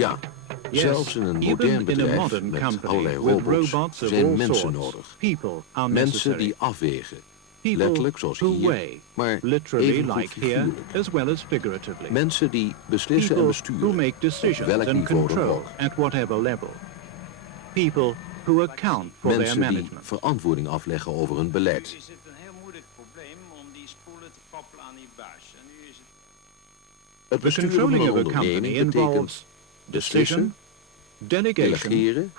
Ja, zelfs in een modern bedrijf met allerlei robots zijn mensen nodig. Mensen die afwegen. Letterlijk zoals hier, maar evengoed figuurlijk. Mensen die beslissen en besturen, op welk niveau dan ook. Mensen die verantwoording afleggen over hun beleid. Nu is het een heel moeilijk probleem om die spoelen te koppelen aan die buis. En nu is het... Het besturen van een onderneming betekent beslissen, delegeren,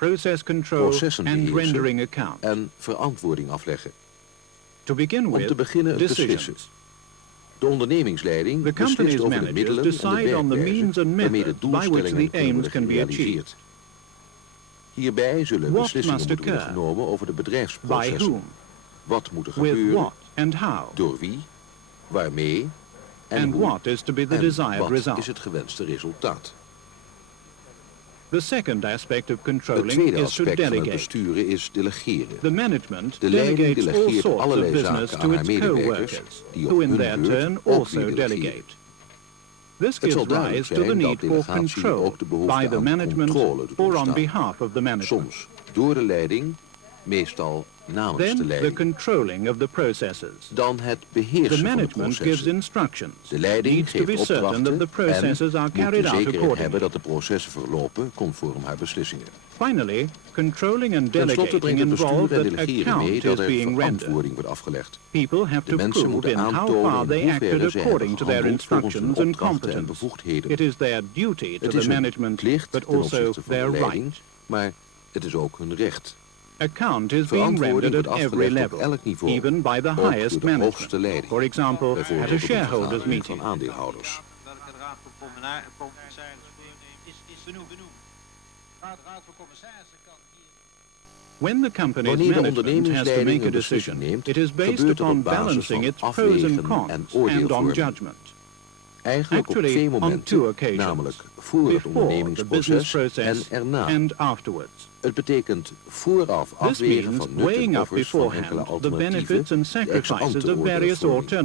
processen beheersen en verantwoording afleggen. Om te beginnen het beslissen. De ondernemingsleiding beslist over de middelen en de werkwijze waarmee de doelstellingen kunnen worden gerealiseerd. Hierbij zullen beslissingen moeten worden genomen over de bedrijfsprocessen. Wat moet er gebeuren, door wie, waarmee en hoe, en wat is het gewenste resultaat. Het tweede aspect van het besturen is delegeren. De leiding delegeert allerlei zaken aan haar medewerkers, die op hun beurt ook weer delegeren. Het zal duidelijk zijn dat delegatie ook de behoefte aan controle doet ontstaan. Soms door de leiding, meestal namens de leiding. Dan het beheersen van de processen. De leiding geeft opdrachten en moet de zekerheid hebben dat de processen verlopen conform haar beslissingen. Ten slotte brengt het bestuur en delegeren mee dat er verantwoording wordt afgelegd. De mensen moeten aantonen in hoeverre zij hebben gehandeld volgens hun opdrachten en bevoegdheden. Het is hun plicht ten opzichte van de leiding, maar het is ook hun recht. Verantwoording wordt afgelegd op elk niveau, ook door de hoogste leiding, bijvoorbeeld op een vergadering van aandeelhouders. Welke raad van commissarissen is benoemd. Raad van commissarissen kan hier... Wanneer de ondernemingsleiding een beslissing neemt, gebeurt het op basis van afwegen en oordeelvorming. Eigenlijk op twee momenten, namelijk voor het ondernemingsproces en erna. Het betekent vooraf afwegen van nut en offers van enkele alternatieven, de ex-ante oordeelvorming.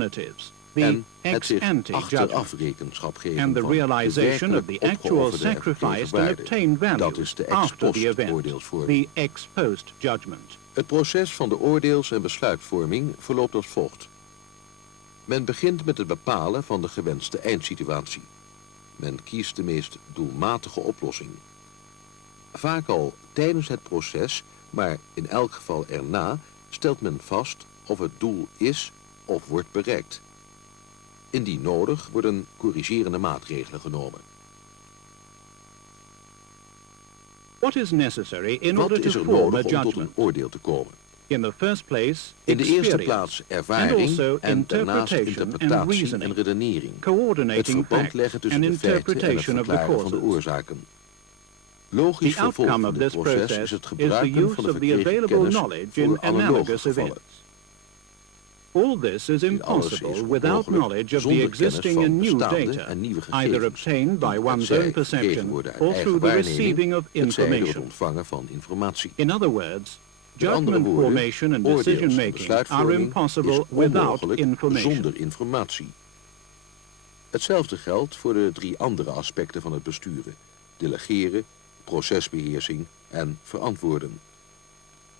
En het zich achteraf rekenschap geven van de werkelijk opgeofferde en verkregen waarde. Dat is de ex-post oordeelsvorming. Het proces van de oordeels- en besluitvorming verloopt als volgt. Men begint met het bepalen van de gewenste eindsituatie. Men kiest de meest doelmatige oplossing. Vaak al tijdens het proces, maar in elk geval erna, stelt men vast of het doel is of wordt bereikt. Indien nodig worden corrigerende maatregelen genomen. Wat is er nodig om tot een oordeel te komen? In de eerste plaats ervaring en daarnaast interpretatie en redenering. Het verband leggen tussen de feiten en het verklaren van de oorzaken. Logisch vervolg van dit proces is het gebruiken van de verkregen kennis voor analoge gevallen. All this is impossible without knowledge of the existing and new data, either obtained by one's own perception or through the receiving of information. In other words, judgment formation and decision making are impossible without information. Hetzelfde geldt voor de drie andere aspecten van het besturen: delegeren, procesbeheersing en verantwoorden.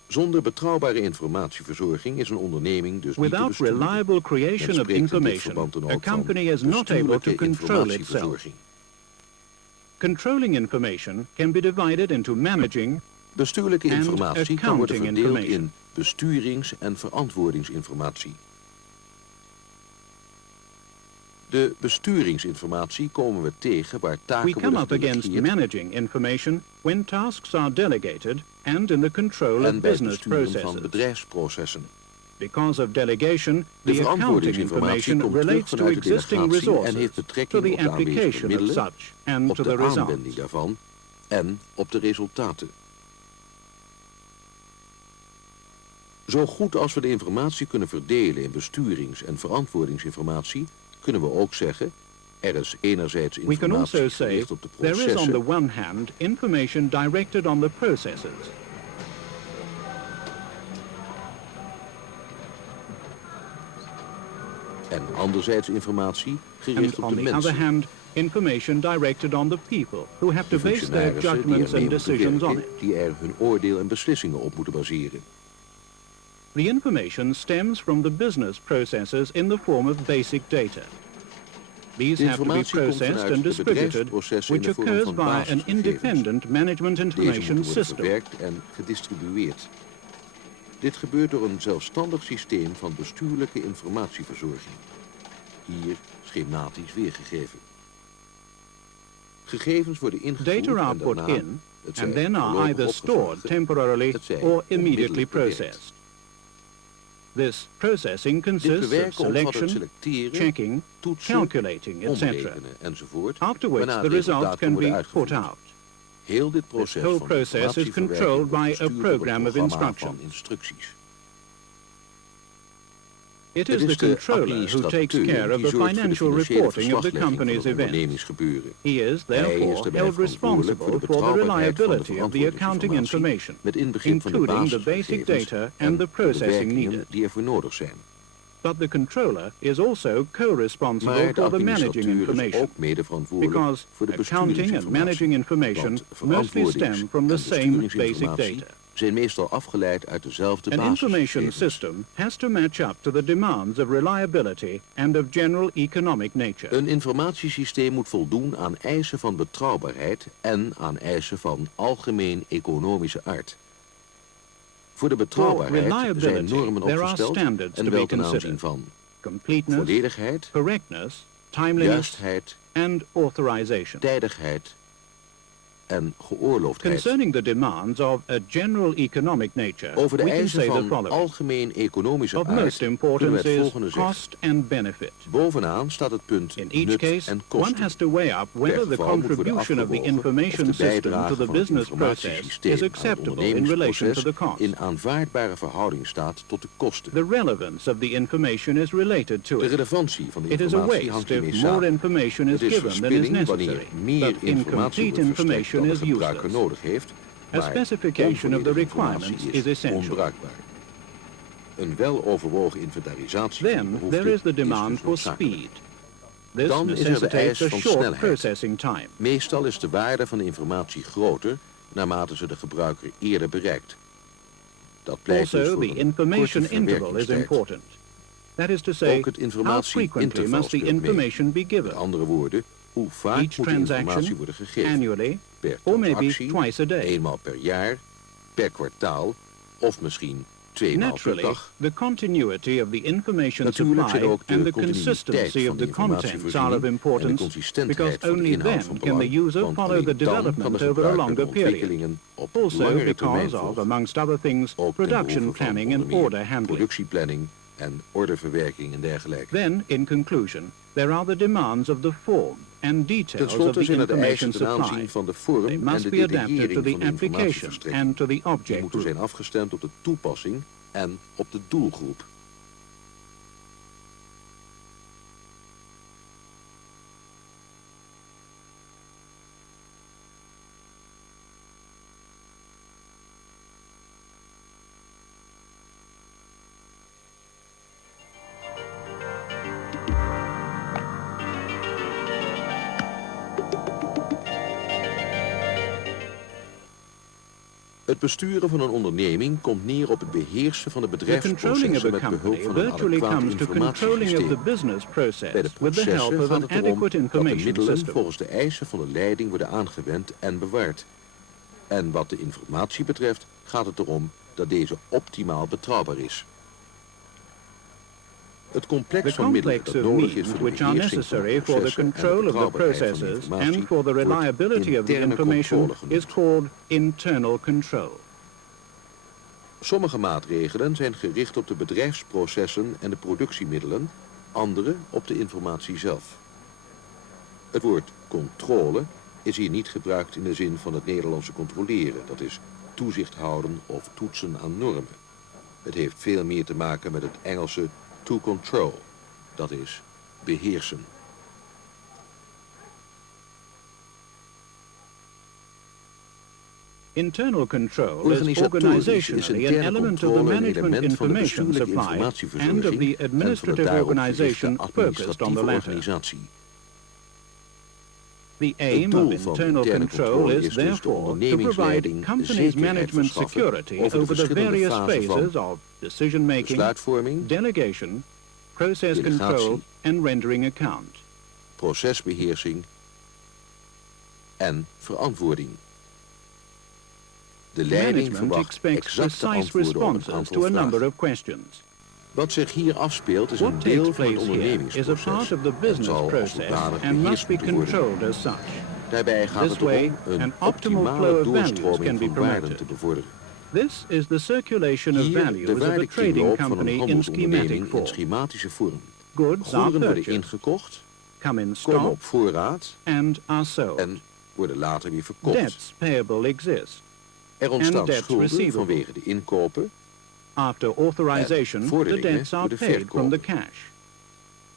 Zonder betrouwbare informatieverzorging is een onderneming dus niet te besturen. Without reliable creation of information, a company is not able to control itself. Controlling information can be divided into managing. Bestuurlijke informatie kan worden verdeeld in besturings- en verantwoordingsinformatie. De besturingsinformatie komen we tegen waar taken worden gedelegeerd. We come up against managing information when tasks are delegated and in the control of business processes. Van bedrijfsprocessen. Because of delegation, the accounting information relates to existing resources, to the application of such and to the results. Op de aanwending daarvan en op de resultaten. Zo goed als we de informatie kunnen verdelen in besturings- en verantwoordingsinformatie, kunnen we ook zeggen, er is enerzijds informatie gericht op de processen. There is on the one hand information directed on the processes. En anderzijds informatie gericht op de mensen. On the other hand, information directed on the people who have to base their judgments and decisions on it. Die er hun oordeel en beslissingen op moeten baseren. The information stems from the business processes in the form of basic data. These have to be processed and distributed, which occurs via an independent management information system. Verwerkt en gedistribueerd. Dit gebeurt door een zelfstandig systeem van bestuurlijke informatieverzorging. Hier schematisch weergegeven. Gegevens worden ingevoerd Data are put in and then are either stored temporarily or immediately processed. This processing consists of selection, checking, calculating, etc. After which the results can be put out. This whole process is controlled by a program of instructions. It is the controller who takes care of the financial reporting of the company's events. He is, therefore, held responsible for the reliability of the accounting information, including the basic data and the processing needed. But the controller is also co-responsible for the managing information, because accounting and managing information mostly stem from the same basic data. Zijn meestal afgeleid uit dezelfde An information system has to match up to the demands of reliability and of general economic nature. Een informatiesysteem moet voldoen aan eisen van betrouwbaarheid en aan eisen van algemeen economische aard. Voor de betrouwbaarheid zijn normen opgesteld en wel ten aanzien van volledigheid, correctness, timeliness, juistheid, and authorization. Tijdigheid en geoorloofdheid. Concerning the demands of a general economic nature, over de we can eisen say the van following. algemeen economische Of aard most kunnen we importance het is volgende zeggen. cost and benefit. Bovenaan staat het punt In each nut case, en one kosten. has to weigh up whether the contribution of the information system to the business process is acceptable in relation to the cost. In aanvaardbare verhouding staat tot de kosten. The relevance of the information is related to De it. relevantie van de It is a informatie hangt waste hiermee if more samen. information is Het is given than is verspilling wanneer necessary, meer but informatie incomplete wordt verstrekt information dan de is gebruiker useless. nodig heeft. A specification of the requirements is essential. Onbruikbaar. Een weloverwogen inventarisatie. Then there is the demand for speed. This Dan is er de necessitates eis a van short snelheid. processing time. Meestal is de waarde van de informatie groter naarmate ze de gebruiker eerder bereikt. Dat pleit dus Also, voor the een information korte interval is verwerkingstijd. important. That is to say, Ook het how frequently informatieinterval must the speelt mee. information be Met given? andere woorden, hoe vaak Each moet de informatie transaction, worden gegeven? annually, Per or maybe transactie, twice a day. eenmaal per jaar, per kwartaal of misschien tweemaal per Naturally, dag. the continuity of the information Natuurlijk zijn supply ook de and the continuïteit consistency van of de the contents are of informatievoorziening en de importance, consistentheid because van de only inhoud then van can the belang, user want follow alleen the dan kan de development over a gebruiker de longer period. ontwikkelingen op Also langere termijn because of, volgen. amongst other things, Ook ten production behoeve van planning and onder meer order handling. productieplanning en orderverwerking en dergelijke. Then, in conclusion, there are the demands of the form and Ten details of slotte the zijn er de information eisen ten aanzien supply. van de vorm They en must de be adapted to detaillering the van de application informatieverstrekking. and to the Die object moeten group. zijn afgestemd op de toepassing en op de doelgroep. Het besturen van een onderneming komt neer op het beheersen van de The controlling of bedrijfsprocessen a met behulp company van een virtually adequaat comes to controlling of the informatiesysteem. business Bij de process with the help processen of gaat an het erom adequate dat de information middelen system. volgens de eisen van de leiding worden aangewend en bewaard. En wat de informatie betreft gaat het erom dat deze optimaal betrouwbaar is. Het complex The van middelen complex dat of nodig is means voor de which are beheersing van de necessary for the processen en de control of the betrouwbaarheid van de processes informatie and for the wordt reliability of the interne information controle is genoemd. called internal control. Sommige maatregelen zijn gericht op de bedrijfsprocessen en de productiemiddelen, andere op de informatie zelf. Het woord controle is hier niet gebruikt in de zin van het Nederlandse controleren, dat is toezicht houden of toetsen aan normen. Het heeft veel meer te maken met het Engelse to control, dat is beheersen. Internal control is Organisatorisch is organizationally an interne element of the controle een management element van de information bestuurlijke supply and of informatieverzorging the en van de administrative daarop organization gerichte focused on the administratieve latter. organisatie. The aim of internal control is therefore to provide companies' management security over the various phases of decision-making, delegation, process control and rendering account. Procesbeheersing en verantwoording. De leiding verwacht exacte antwoorden op een aantal vragen. Wat zich hier afspeelt is een deel van het ondernemingsproces en zal als zodanig beheerst moeten worden. Daarbij gaat het erom een optimale doorstroming van waarden te bevorderen. This is the circulation of values of a trading company in schematische vorm. Goods are worden purchased, ingekocht, come in komen stock, op voorraad and are sold. en worden later weer verkocht. Debts payable exist. Er ontstaan debts schulden receivable. vanwege de inkopen. After authorization, the debts are paid from the cash,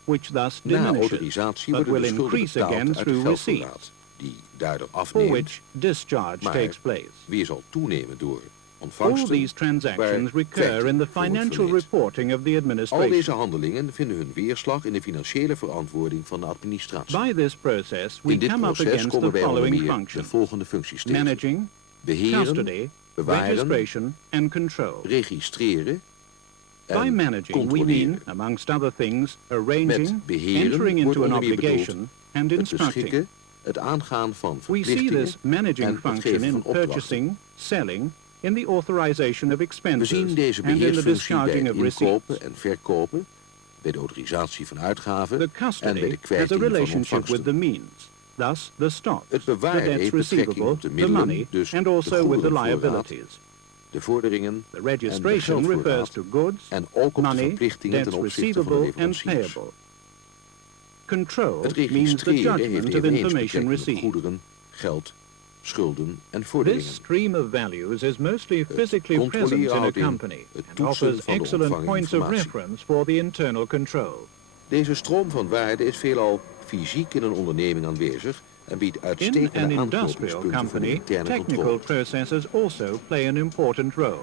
which thus Na diminishes, autorisatie but worden will de schulden increase again betaald uit de through receipts, geldvoorraad, die daardoor for afneemt, which discharge maar takes place. weer zal toenemen door All ontvangsten, these transactions waar recur in the kwijting voor wordt financial verleend. reporting of the Al administration. deze handelingen vinden hun weerslag in de financiële verantwoording van de administratie. By this process, we In dit come up proces against the komen wij onder following meer de functions: volgende functies tegen. managing, Beheren, custody, bewaren, registration, and control. registreren By en managing, we controleren. mean, amongst other things, arranging, Met beheren entering wordt into an onder meer bedoeld obligation, and het instructing. beschikken, het aangaan van We see verplichtingen this managing en het function geven in van opdrachten. purchasing, selling, in the authorization of We expenses, zien deze and in the beheersfunctie discharging bij of receipts. inkopen en verkopen, bij de autorisatie van uitgaven The en bij custody de has a kwijting van relationship with the ontvangsten. means, thus the stocks, Het the bewaren debts heeft betrekking receivable, op de the middelen, money, dus and de also with the goederenvoorraad, liabilities. de vorderingen The en de registration refers geldvoorraad to goods, en ook op de money, verplichtingen ten debts opzichte van de receivable and leveranciers. payable. Control Het means the registreren heeft judgment of eveneens information betrekking op received. goederen, geld, schulden en This vorderingen. stream of values is mostly physically controleren present in a houdt in company het and toetsen offers van de excellent ontvangen points of informatie. reference for the internal control. Deze stroom van waarde is veelal fysiek in een onderneming aanwezig en biedt In uitstekende an industrial aanknopingspunten voor de company, interne technical controle. processes also play an important role,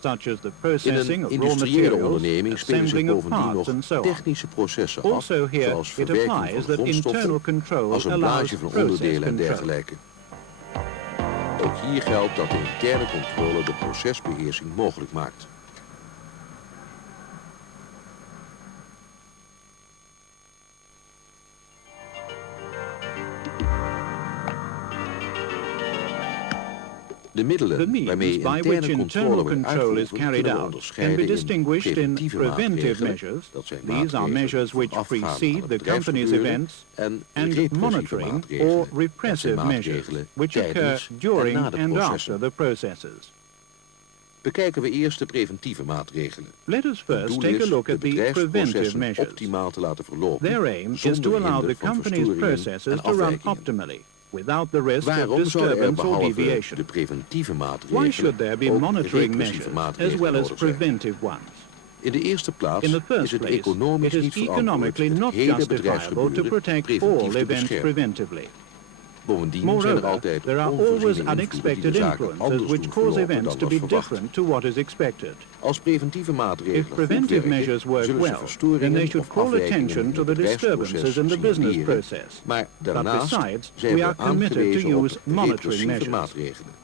such as the In processing een of raw industriële materials, onderneming spelen zich assembling of bovendien parts nog and so on. technische processen af, Also here, zoals it verwerking applies van that internal grondstoffen, control assemblage allows van process onderdelen en control. dergelijke. Ook hier geldt dat de interne controle de procesbeheersing mogelijk maakt. De The middelen means waarmee by which interne controle internal wordt control is uitgeoefend carried kunnen we out can onderscheiden be in distinguished in preventieve preventive maatregelen, measures. dat zijn These are maatregelen measures which voorafgaand aan precede het the company's bedrijfsgebeuren, events, en and repressieve monitoring maatregelen, or dat zijn repressive measures maatregelen which occur tijdens en during na de and processen. after the processes. Bekijken we eerst de preventieve maatregelen. Let us Het first doel take a is look de at the preventive bedrijfsprocessen measures. optimaal te laten verlopen, Their aim is zonder to allow hinder the van company's verstoringen processes en to run afwijkingen. optimally, without the risk of Waarom zouden er disturbance or behalve deviation. de preventieve Why maatregelen should there be ook monitoring repressieve measures as maatregelen well as nodig zijn? preventive ones? In de eerste plaats In the is first het place, economisch it niet is verantwoord economically het not hele justifiable to bedrijfsgebeuren protect preventief all te events beschermen. preventively. Bovendien zijn er Moreover, altijd there are onvoorziene always invloeden die unexpected de zaken influences anders which doen cause verlopen events dan to was be verwacht. different to what is expected. Als preventieve maatregelen If goed preventive werken, measures work zullen ze well, verstoringen then they should of call afwijkingen attention in to het the disturbances in the business signaleren. process. Maar But daarnaast besides, zijn we we are committed aangewezen to op use monitoring repressieve measures. maatregelen.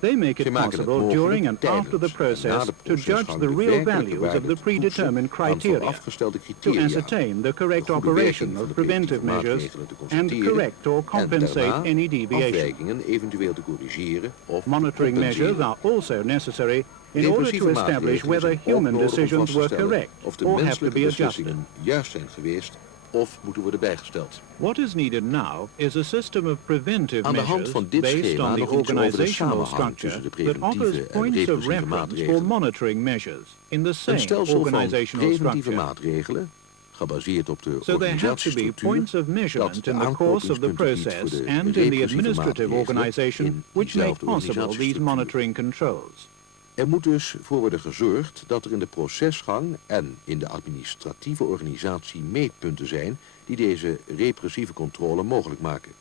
They make Ze it maken het possible mogelijk during and tijdens after the en na process de to judge procesgang the de real werkelijke values of waarde the te toetsen predetermined aan criteria, voorafgestelde to criteria, ascertain the correct de goede operation werking van of de preventive preventieve measures maatregelen te and constateren correct or en compensate daarna any deviation. afwijkingen eventueel te corrigeren of Monitoring te measures compenseren. are also necessary in order Repressieve to establish maatregelen whether zijn ook human nodig om decisions vast te were stellen correct of de or have to menselijke be adjusted. beslissingen juist zijn geweest of moeten worden bijgesteld. What is needed now is a system of preventive Aan de hand measures van dit based schema on the nog iets over de organizational samenhang structure tussen de that offers preventieve en points of repressieve reference for maatregelen. monitoring measures in the Een same stelsel van organizational preventieve structure. maatregelen, gebaseerd op de So there have to be organisatiestructuur, points of dat measurement de in the course of the aanknopingspunten biedt voor process de and in the repressieve administrative maatregelen organization in which make diezelfde possible these organisatiestructuur. monitoring controls. Er moet dus voor worden gezorgd dat er in de procesgang en in de administratieve organisatie meetpunten zijn die deze repressieve controle mogelijk maken.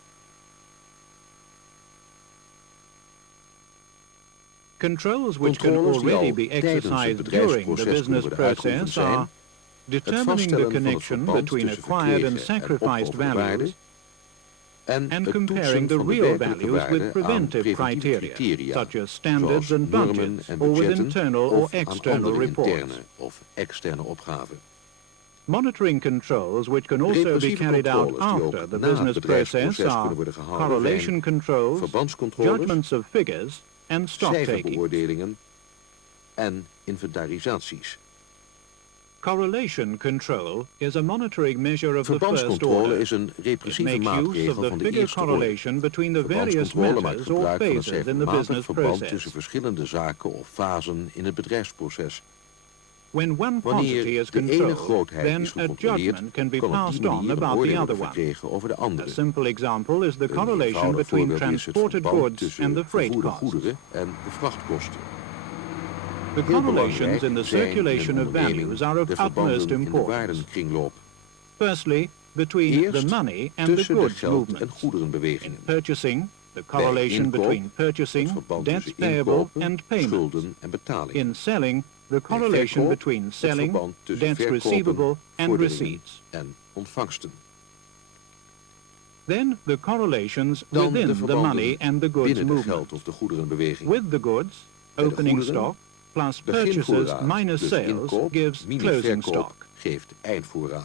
Controls which can Controles die already al be tijdens het exercised during the bedrijfsproces kunnen business worden uitgeoefend process zijn, are het determining the vaststellen van het connection verband between tussen acquired and verkregen en sacrificed opgeofferde waarde, values, and comparing the real values with preventive criteria, such as standards and budgets, or with internal or external reports. Monitoring controls, which can also be carried out after the business process, are correlation controls, judgments of figures, and stock-taking. En inventarisaties. Correlation control is a monitoring measure of the first order. Is een repressieve It makes use of the figure correlation between the various matters or phases in the business process. Tussen verschillende zaken of fasen in het bedrijfsproces. When one quantity is controlled, then a judgment can be passed on about the other one. A simple example is the correlation between transported goods and the freight cost. The correlations in the circulation of values are of utmost importance. Firstly, between the money and the goods movements. In purchasing, the correlation between purchasing, debts payable and payment. In selling, the correlation between selling, debts receivable and receipts. Then the correlations within the money and the goods movement. With the goods, opening stock plus purchases minus sales gives closing stock.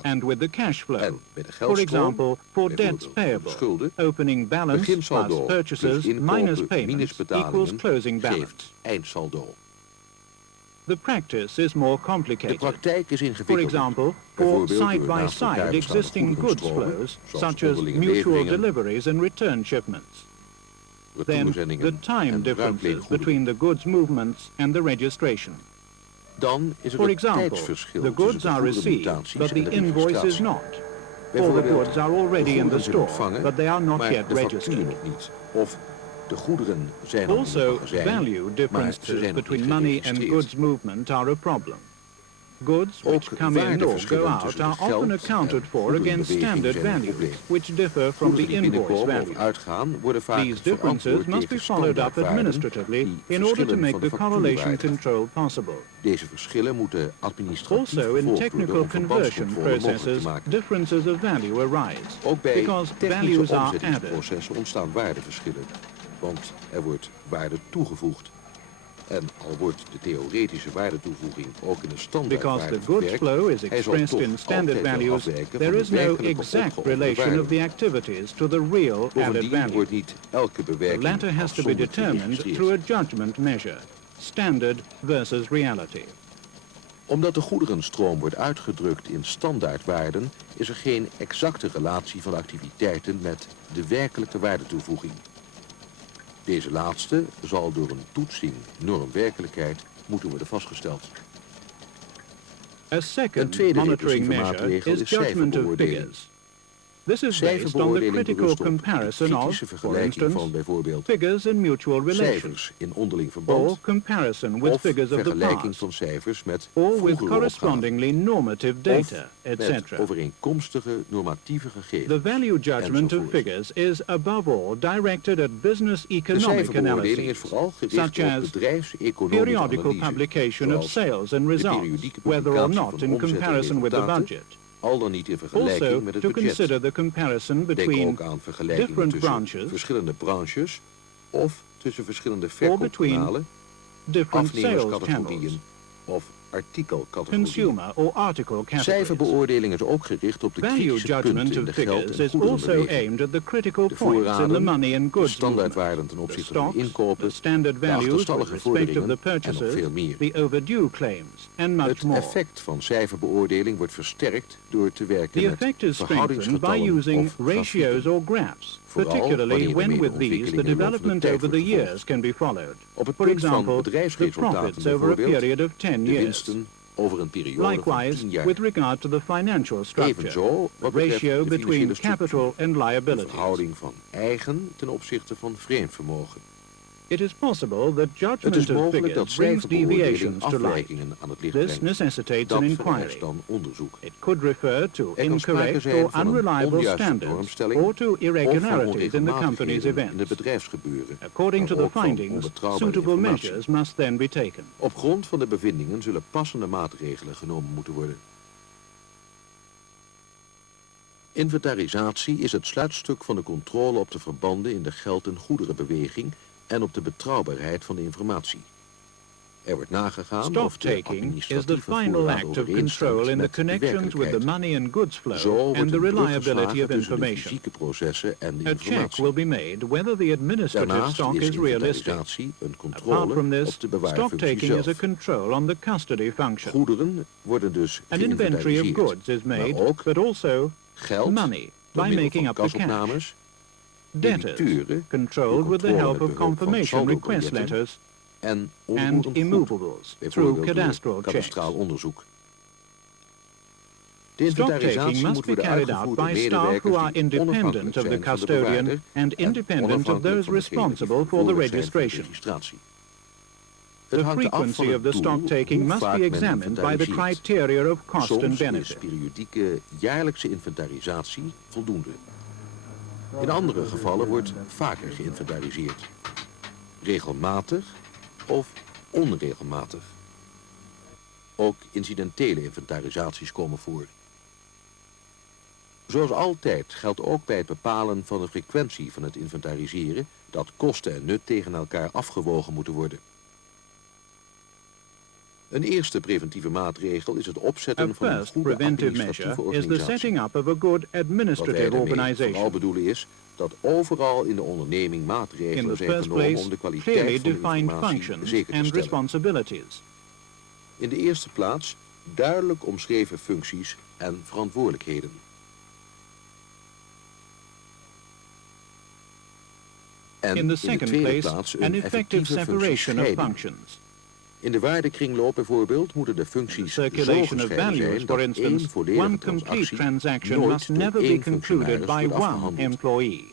And with the cash flow, for example, for debts payable, opening balance plus purchases minus payments equals closing balance. The practice is more complicated. For example, for side-by-side existing goods flows, such as mutual deliveries and return shipments. Then the time differences between the goods movements and the registration. For example, the goods are received, but the invoice is not. Or the goods are already in the store, but they are not yet registered. Also, value differences between money and goods movement are a problem. Goods which come in or go out are often accounted for against standard values, which differ from the invoice value. These differences must be followed up administratively in order to make the correlation control possible. Also, in technical conversion processes, differences of value arise, because values are added. Want wordt waarde toegevoegd. En al wordt de theoretische waardetoevoeging ook in de standaardwaarde Because the goods flow is expressed in standard values, there is no exact relation of the activities to the real added value. The latter has to be determined through a judgment measure, standard versus reality. Omdat de goederenstroom wordt uitgedrukt in standaardwaarden, is er geen exacte relatie van activiteiten met de werkelijke waardetoevoeging. Deze laatste zal door een toetsing norm-werkelijkheid moeten worden vastgesteld. A second monitoring measure is judgment of figures. This is based on the critical comparison of, for instance, figures in mutual relations, or comparison with figures of the past, or with correspondingly normative data, etc. The value judgment of figures is, above all, directed at business economic analyses, such as periodical publication of sales and results, whether or not in comparison with the budget. Also, to consider the comparison between different branches, or between different sales channels, consumer or article categories. Value judgment of figures is also aimed at the critical points in the money and goods movement, the stocks, the standard values with respect of the purchases, the overdue claims, and much more. The effect is strengthened by using ratios or graphs, particularly when with these the development over the years can be followed. For example, the profits over a period of 10 years. Likewise, with regard to the financial structure, the ratio between capital and liabilities. It is possible that judgment of figures brings deviations to light. This necessitates an inquiry. It could refer to incorrect or unreliable standards or to irregularities in the company's events. According to the findings, suitable measures must then be taken. Op grond van de bevindingen zullen passende maatregelen genomen moeten worden. Inventarisatie is het sluitstuk van de controle op de verbanden in de geld- en goederenbeweging en op de betrouwbaarheid van de informatie. Er wordt nagegaan of de Stock-taking is the administratieve final voorraad act of control in the met de connections with the werkelijkheid. money and goods Zo flow wordt and the een brug reliability geslagen of tussen de information. fysieke processen en de A check informatie. will be made whether the administrative Daarnaast stock is is realistic. inventarisatie een Apart controle from this, op de bewaarfunctie stock-taking is a zelf. control on the custody function. Goederen worden dus An inventory of geïnventariseerd, goods is maar made, ook but also geld, money door by middel making van up the cash. kasopnames, Debtors debiteuren, controlled with the help controle of met behulp van confirmation request saldobiljetten letters en and onroerend goed, immovables through bijvoorbeeld door cadastral checks. kadastraal onderzoek. De Stock-taking inventarisatie must moet be worden carried out uitgevoerd door by staff who medewerkers are die independent onafhankelijk of the zijn van de custodian bewaarder and en independent of onafhankelijk those van degene die responsible for the verantwoordelijk zijn voor de registration. registratie. Het The hangt af van frequency het of the doel stock-taking hoe must vaak be men examined by the inventariseert. criteria of cost and Soms is benefit. periodieke jaarlijkse inventarisatie voldoende. In andere gevallen wordt vaker geïnventariseerd. Regelmatig of onregelmatig. Ook incidentele inventarisaties komen voor. Zoals altijd geldt ook bij het bepalen van de frequentie van het inventariseren dat kosten en nut tegen elkaar afgewogen moeten worden. Een eerste preventieve maatregel is het A opzetten van een first goede preventive administratieve measure is the organisatie. setting up of a good Wat wij administrative daarmee vooral organization. bedoelen is dat overal in de onderneming In maatregelen the zijn first genomen place, om de kwaliteit clearly van de defined informatie functions zeker te and stellen. responsibilities. In de eerste plaats duidelijk omschreven functies en verantwoordelijkheden. En In the in de second tweede place, plaats an een effective effectieve separation of functiescheiding. functions. In de waardekringloop bijvoorbeeld moeten de functies zo Circulation of gescheiden values, zijn for dat één instance, volledige one complete transactie transaction nooit must door never be één concluded functionaris by wordt one afgehandeld. employee.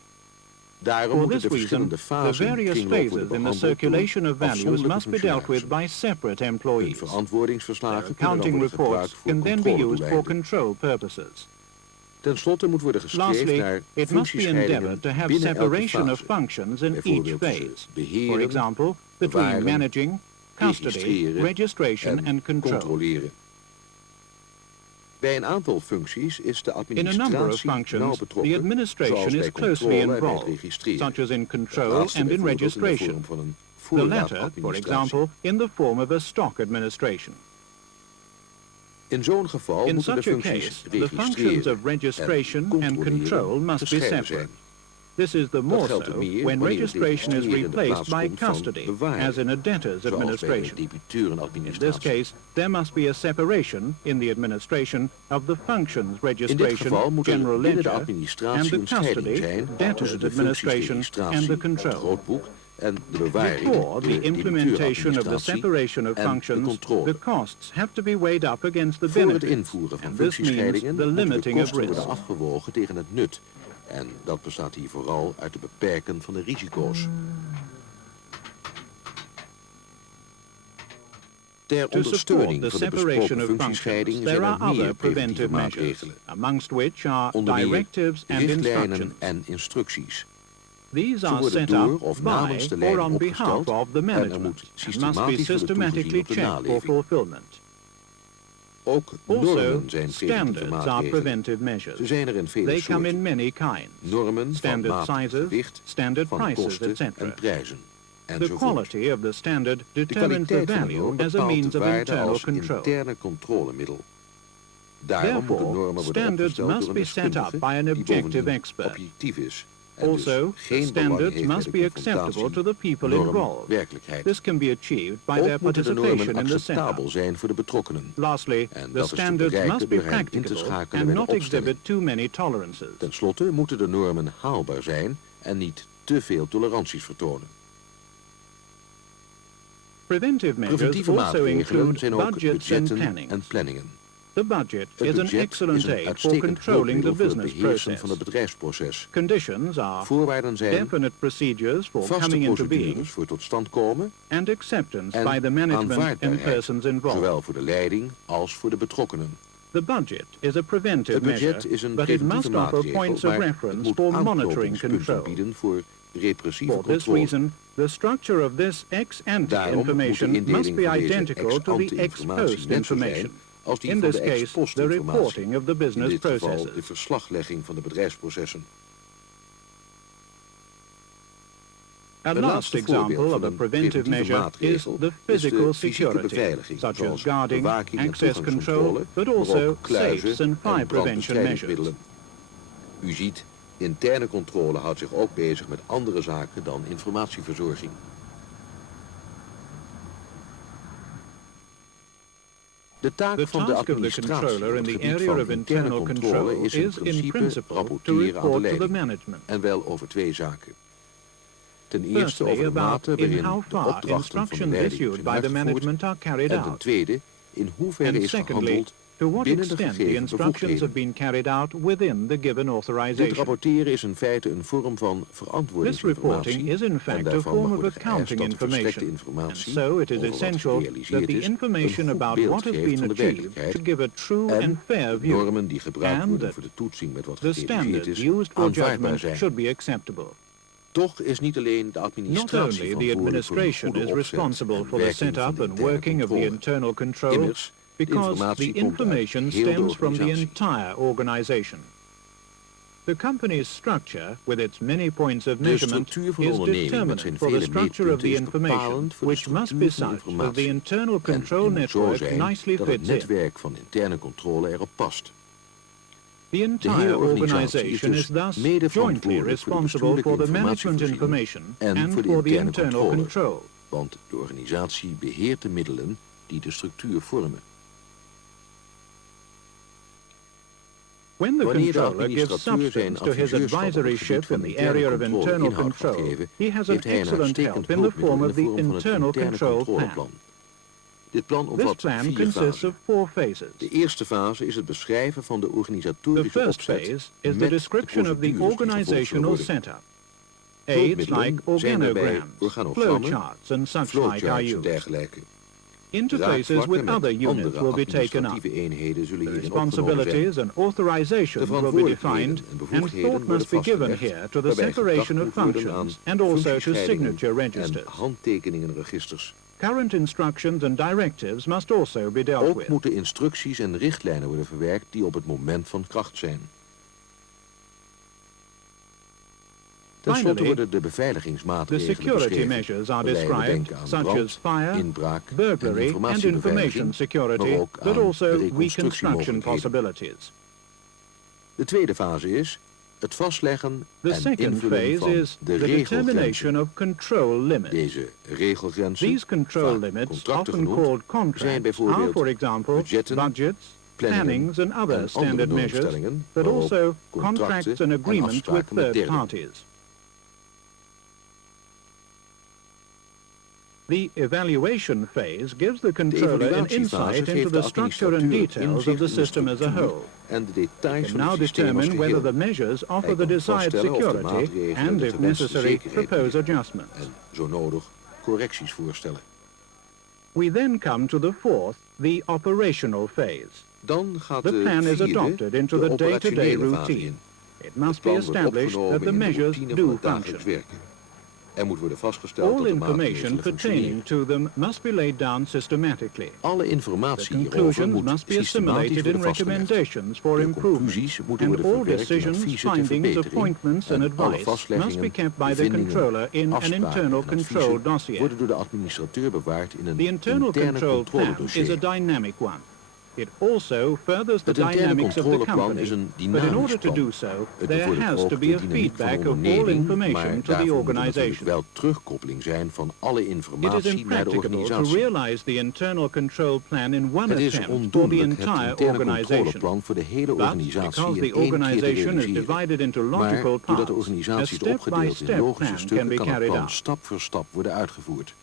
Daarom For moeten this de reason, verschillende the fasen in de various kringloop phases worden in the behandeld door circulation of values afzonderlijke must be dealt with functionarissen. by separate Hun employees. verantwoordingsverslagen Their kunnen dan accounting worden gebruikt reports voor can then be used for controledoeleinden. control purposes. Ten slotte moet worden gestreefd Lastly, naar it must be functiescheidingen endeavored to have binnen elke separation of fase. functions in each Bijvoorbeeld phase. tussen For beheren, example, between bewaren, managing, custody, registreren registration and control. controleren. Bij een aantal functies is de In a number of administratie nauw functions, the betrokken, administration zoals bij is closely controle en bij het involved, registreren. such as in Het control laatste and in bijvoorbeeld in de registration. vorm van een The latter, for voorraadadministratie. example, in the form of a stock administration. In zo'n geval In moeten de such a functies case, the functions registreren of registration en and controleren control must be gescheiden separate. zijn. This is the Dat more geldt so er meer when wanneer het registration is registreren in de replaced plaats by komt van custody, bewaren, as in a debtor's zoals bij een administration. In this debiteurenadministratie. case, there must be a separation in the administration of the functions In dit registration, geval moet er general binnen de ledger, and administratie the een scheiding custody, zijn debtors tussen de functies administration, registratie, and the het control. grootboek en de bewaring, Before the de implementation of the debiteurenadministratie separation of en de functions, controle. the costs have to be weighed up against the Voor het benefits, invoeren van and this means functiescheidingen the moeten de limiting of kosten worden risk. afgewogen tegen het nut. En dat bestaat hier vooral uit het beperken van de risico's. Ter To support ondersteuning the van de separation besproken of functiescheiding functions, zijn there er are meer other preventieve preventive measures, maatregelen. amongst which are Onder meer directives and richtlijnen instructions. en instructies. These Ze are worden set door up of by namens de or leiding on behalf opgesteld of the en er management moet and must be systematisch worden systematically toegezien op de checked for naleving. fulfillment. Ook Also, normen zijn preventieve standards are maatregelen. preventive Ze measures. zijn er in vele They come soorten. in many kinds. Normen van Standard maat en sizes, gewicht, standard van prices, kosten etc. en prijzen. The Enzovoort. quality of the standard De determines the kwaliteit van de value norm as a bepaalt means de of waarde internal als control. interne controlemiddel. Daarom moeten Therefore, normen worden standards opgesteld must door een be set up deskundige by an die objective bovendien expert. objectief is. En Also, dus geen the belang standards heeft bij must de be acceptable confrontatie to the people norm involved. werkelijkheid. This can be achieved by their Ook moeten de participation normen in the acceptabel setup. zijn voor de betrokkenen. Lastly, En the dat is te standards bereiken must be door hen in te practicable schakelen and bij de not opstelling. exhibit too many tolerances. Ten slotte moeten de normen haalbaar zijn en niet te veel toleranties vertonen. Preventive measures Preventieve also maatregelen include zijn ook budgets and budgetten plannings. en planningen. The budget Het is an budget excellent is een aid for uitstekend controlling the hulpmiddel voor het business beheersen process. van het bedrijfsproces. Conditions are Voorwaarden zijn definite procedures for vaste coming into being procedures voor tot stand komen and acceptance en by the management and aanvaardbaarheid, persons involved. zowel voor de leiding als voor de betrokkenen. The budget is a preventive Het budget measure, is een but it must preventieve offer maatregel, points of maar het reference moet for monitoring aanknopingspunten control. bieden voor repressieve For this controle. reason, the structure of this ex-ante Daarom moet de information indeling must be van deze identical to the ex-ante informatie ex-post net zo zijn information. als die in van this de case, the ex-post-informatie, reporting of the in business dit geval processes. de verslaglegging van de bedrijfsprocessen. A Een last laatste example voorbeeld of van a een preventive preventieve measure is maatregel the is physical de fysieke security, beveiliging, such as zoals guarding, bewaking en access control, toegangscontrole, but maar also ook kluizen safes and fire en prevention measures. brandbestrijdingsmiddelen. U ziet, interne controle houdt zich ook bezig met andere zaken dan informatieverzorging. De taak The van de task of the administratie controller op in het the gebied area van of interne internal controle control is in is in principe principle to rapporteren aan de report to the leiding. management. En wel over twee zaken. Ten eerste over Firstly, de about mate in waarin how de far opdrachten van de instructions leiding issued zijn by the uitgevoerd. management are carried En ten out. tweede, in hoeverre And is secondly, gehandeld to what binnen de extent the gegeven instructions have bevoegdheden. been carried out within the given Dit authorization. rapporteren is in feite een vorm van This verantwoordingsinformatie reporting is in en fact a daarvan form mag of worden geëist accounting dat de verstrekte information, and informatie so it is over wat essential that gerealiseerd the is information een goed about beeld what has geeft been van de achieved werkelijkheid should give a true en and fair de view, normen die gebruikt and worden that voor de toetsing met wat the gerealiseerd standards is used for aanvaardbaar judgment zijn. should be acceptable. Toch is niet alleen de Not administratie only the verantwoordelijk voor een administration goede is opzet responsible en for the werking van setup de and interne working of the controle. internal control, Immers, de because the informatie komt uit information heel de stems from the organisatie. entire organization. The company's structure, with its many points of De measurement, structuur van de is onderneming met determinant zijn for the vele structure of the meetpunten is information, bepalend voor de which must be structuur van de such that the informatie. internal En control die moet zo network zijn nicely dat het fits in. netwerk van interne controle erop past. The De entire hele organisatie organization is is dus thus mede jointly verantwoordelijk voor de responsible for bestuurlijke the management informatievoorziening information en voor de for the interne internal controle. control. Want de organisatie beheert de middelen die de structuur vormen. When the Wanneer de controller gives administrateur zijn substance to his adviseurschap op advisory het gebied ship van in the interne area of controle internal inhoud kan control, geven, he has an heeft hij een excellent uitstekend help in the hulpmiddel form in of de the vorm van het internal interne control plan. controleplan. Dit plan This omvat plan 4 consists fasen. of 4 phases. De eerste fase is het beschrijven van de The organisatorische first opzet phase is met the description of the procedures die gevolgd zullen organizational worden. setup. Aids like Hulpmiddelen zijn daarbij organograms, organogrammen, flowcharts and such like are flowcharts en used. dergelijke. Interfaces with Raakvlakken other met units andere will be taken up. administratieve eenheden zullen The hierin opgenomen zijn. responsibilities and De authorizations will be verantwoordelijkheden defined, en and bevoegdheden thought worden must be given vastgelegd, here to the waarbij separation of gedacht moet worden functions aan and also to functiescheidingen signature en registers. handtekeningenregisters. Current instructions and directives must also be dealt Ook with. moeten instructies en richtlijnen worden verwerkt die op het moment van kracht zijn. Ten slotte Finally, worden de the beveiligingsmaatregelen security beschreven, measures are waarbij we described, denken aan such brand, as fire, inbraak en burglary, and informatiebeveiliging, information security, maar ook but aan also de reconstruction reconstructiemogelijkheden. possibilities. De tweede fase is het vastleggen The en second invullen phase van is de the determination regelgrenzen. of control limits. Deze regelgrenzen, These control vaak limits, contracten often genoemd, called zijn contracts, are, bijvoorbeeld for example, budgetten, budgets, plannings and other en standard andere measures, normstellingen, but maar ook also contracten contracts en and agreements with afspraken met third derden. parties. The evaluation phase gives the controller an insight into geeft the de structure and administrateur details of the inzicht in de system as a structuur whole. en de He details can van now het systeem als determine whether geheel. the measures offer Hij the kan desired vaststellen of de security maatregelen and, de if gewenste necessary, zekerheid propose bieden adjustments. en, zo nodig, correcties voorstellen. We then come to the fourth, the operational phase. Dan gaat The de plan is vierde adopted into de the day-to-day operationele fase routine. in. It Het must be plan wordt established that opgenomen the in de measures routine van do het dagelijks function. werken. Er moet worden vastgesteld All dat de information maatregelen pertaining functioneren. to them must be laid down systematically. Alle The informatie hierover conclusions moet must be systematisch assimilated worden in vastgelegd. recommendations for De improvement, conclusies moeten and worden all verwerkt in decisions, adviezen ter findings, verbetering appointments and en alle advice must be vastleggingen, kept by the bevindingen, controller in an afspraken internal en control adviezen dossier. worden door de administrateur bewaard in een The internal interne control plan is a controledossier. dynamic one. It also furthers the Het interne dynamics of the controleplan company, is een but in dynamisch order to plan. do so, Het there bevordert has ook to de be a dynamiek van feedback de of all onderneming, information maar to the daarvoor moet er natuurlijk organization. wel terugkoppeling zijn van alle It is informatie naar de impracticable to organisatie. realize the internal control plan in one Het is attempt for the ondoenlijk het entire interne organization. controleplan voor de hele But organisatie because in the één keer te organization is realiseren. divided into Maar logical doordat de parts, a organisatie is opgedeeld in step-by-step logische plan can stukken, be kan het carried plan out. stap voor stap worden uitgevoerd.